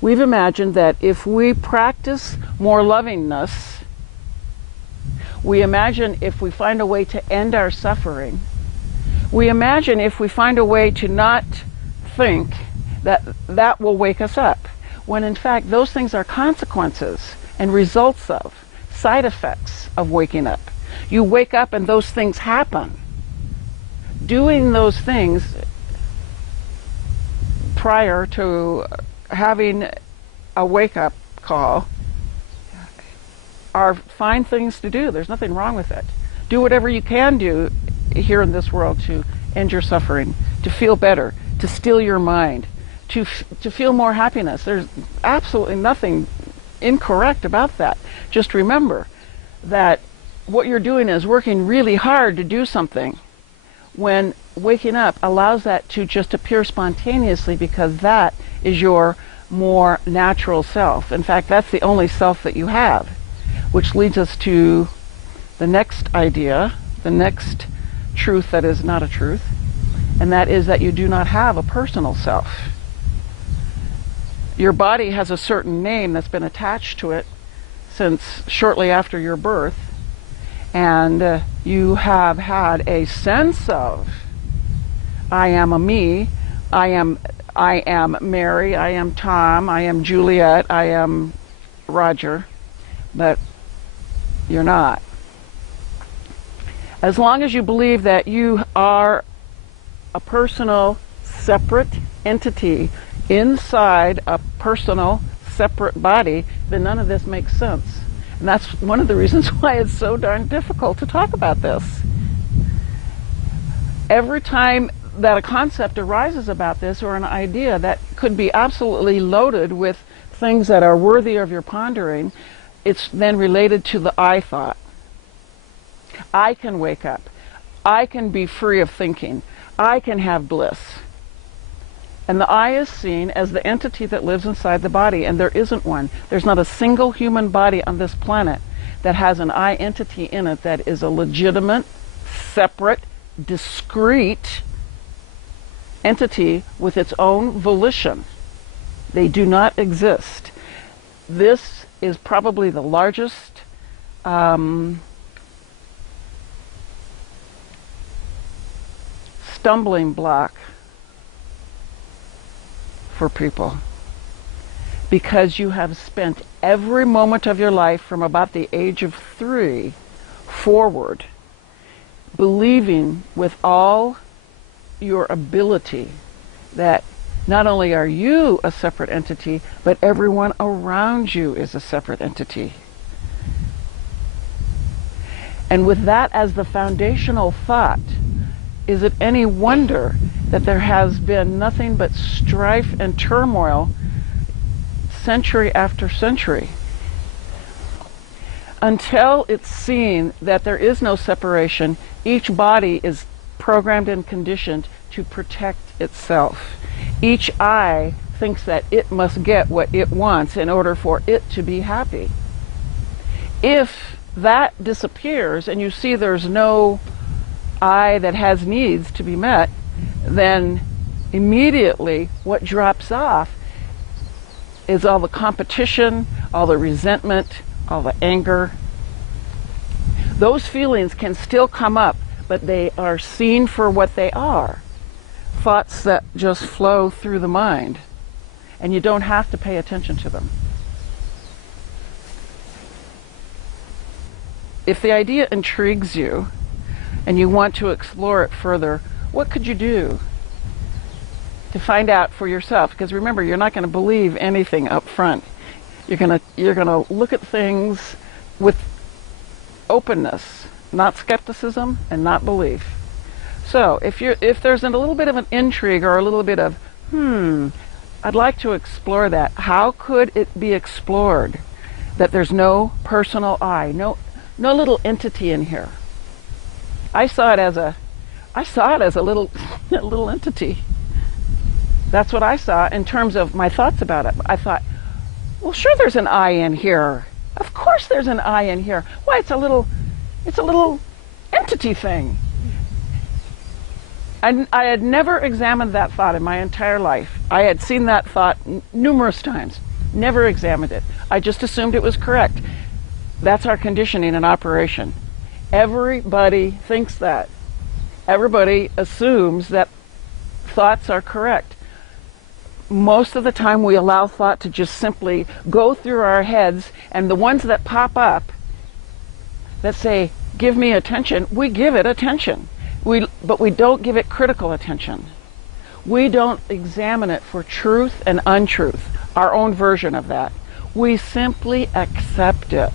We've imagined that if we practice more lovingness, we imagine if we find a way to end our suffering, we imagine if we find a way to not think, that that will wake us up, when in fact those things are consequences and results of, side effects of waking up. You wake up and those things happen. Doing those things prior to having a wake-up call are fine things to do. There's nothing wrong with it. Do whatever you can do here in this world to end your suffering, to feel better, to still your mind, to feel more happiness. There's absolutely nothing incorrect about that. Just remember that what you're doing is working really hard to do something, when waking up allows that to just appear spontaneously, because that is your more natural self. In fact, that's the only self that you have, which leads us to the next idea, the next truth that is not a truth, and that is that you do not have a personal self. Your body has a certain name that's been attached to it since shortly after your birth, and you have had a sense of, I am a me, I am Mary, I am Tom, I am Juliet, I am Roger, but you're not. As long as you believe that you are a personal, separate entity inside a personal, separate body, then none of this makes sense. And that's one of the reasons why it's so darn difficult to talk about this. Every time that a concept arises about this, or an idea that could be absolutely loaded with things that are worthy of your pondering, it's then related to the I thought. I can wake up. I can be free of thinking. I can have bliss. And the I is seen as the entity that lives inside the body, and there isn't one. There's not a single human body on this planet that has an I entity in it that is a legitimate, separate, discrete entity with its own volition. They do not exist. This is probably the largest stumbling block for people, because you have spent every moment of your life from about the age of 3 forward believing with all your ability that not only are you a separate entity, but everyone around you is a separate entity. And with that as the foundational thought, is it any wonder that there has been nothing but strife and turmoil century after century? Until it's seen that there is no separation, each body is programmed and conditioned to protect itself. Each I thinks that it must get what it wants in order for it to be happy. If that disappears and you see there's no I that has needs to be met, then immediately what drops off is all the competition, all the resentment, all the anger. Those feelings can still come up, but they are seen for what they are. Thoughts that just flow through the mind, and you don't have to pay attention to them. If the idea intrigues you and you want to explore it further, what could you do to find out for yourself? Because remember, you're not going to believe anything up front. You're going to look at things with openness, not skepticism and not belief. So if there's a little bit of an intrigue or a little bit of, I'd like to explore that. How could it be explored that there's no personal I, no little entity in here? I saw it as a little little entity. That's what I saw in terms of my thoughts about it. I thought, well, sure, there's an I in here. Of course there's an I in here. Why, it's a little entity thing. I had never examined that thought in my entire life. I had seen that thought numerous times. Never examined it. I just assumed it was correct. That's our conditioning in operation. Everybody thinks that. Everybody assumes that thoughts are correct. Most of the time we allow thought to just simply go through our heads, and the ones that pop up that say, give me attention, we give it attention. But we don't give it critical attention. We don't examine it for truth and untruth, our own version of that. We simply accept it.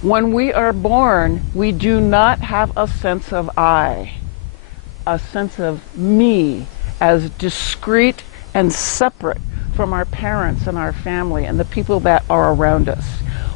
When we are born, we do not have a sense of I, a sense of me as discrete and separate from our parents and our family and the people that are around us.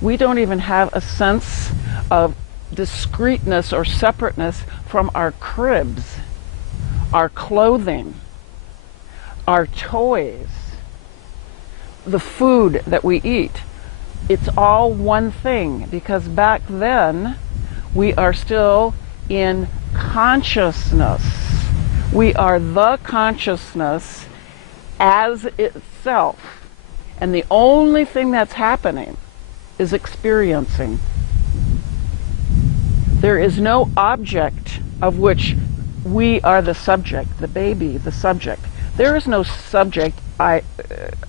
We don't even have a sense of discreteness or separateness from our cribs, our clothing, our toys, the food that we eat. It's all one thing, because back then we are still in consciousness. We are the consciousness as itself, and the only thing that's happening is experiencing. There is no object of which we are the subject, the baby, the subject. There is no subject, I,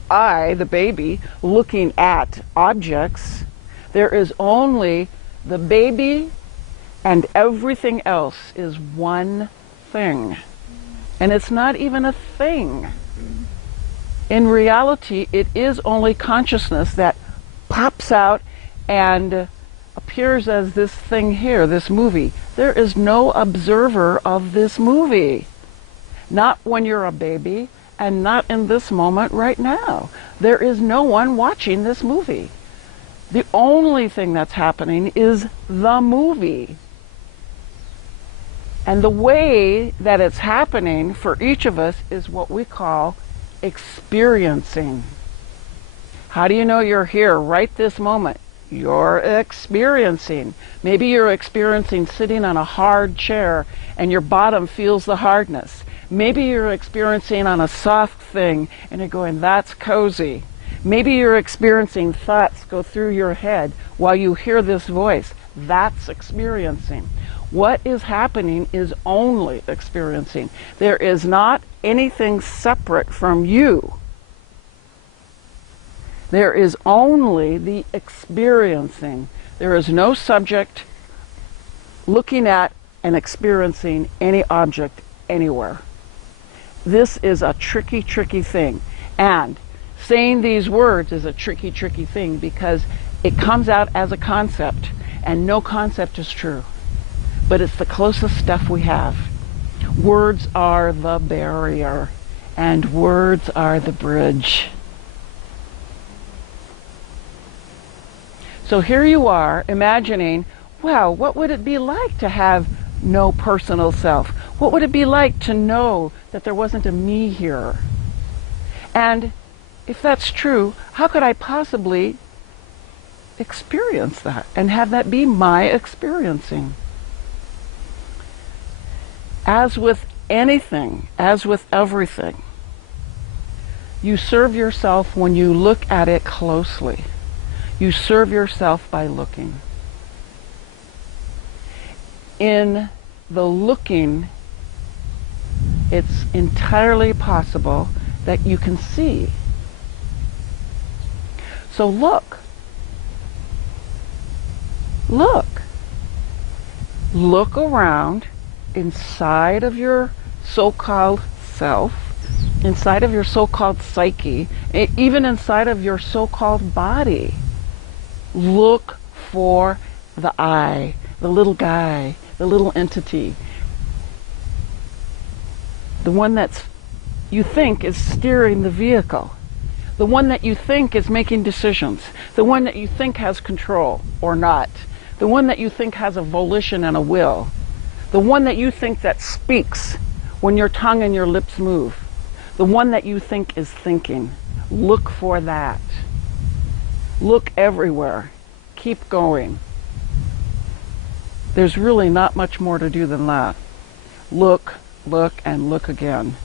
the baby, looking at objects. There is only the baby, and everything else is one thing. And it's not even a thing. In reality, it is only consciousness that pops out and appears as this thing here, this movie. There is no observer of this movie. Not when you're a baby, and not in this moment right now. There is no one watching this movie. The only thing that's happening is the movie. And the way that it's happening for each of us is what we call experiencing. How do you know you're here right this moment? You're experiencing. Maybe you're experiencing sitting on a hard chair and your bottom feels the hardness. Maybe you're experiencing on a soft thing and you're going, that's cozy. Maybe you're experiencing thoughts go through your head while you hear this voice. That's experiencing. What is happening is only experiencing. There is not anything separate from you. There is only the experiencing. There is no subject looking at and experiencing any object anywhere. This is a tricky, tricky thing. And saying these words is a tricky, tricky thing because it comes out as a concept, and no concept is true. But it's the closest stuff we have. Words are the barrier, and words are the bridge. So here you are imagining, wow, what would it be like to have no personal self? What would it be like to know that there wasn't a me here? And if that's true, how could I possibly experience that and have that be my experiencing? As with anything, as with everything, you serve yourself when you look at it closely. You serve yourself by looking. In the looking, it's entirely possible that you can see. So look. Look. Look around inside of your so-called self, inside of your so-called psyche, even inside of your so-called body. Look for the I, the little guy, the little entity, the one that's you think is steering the vehicle, the one that you think is making decisions, the one that you think has control or not, the one that you think has a volition and a will, the one that you think that speaks when your tongue and your lips move, the one that you think is thinking. Look for that. Look everywhere. Keep going. There's really not much more to do than that. Look, look, and look again.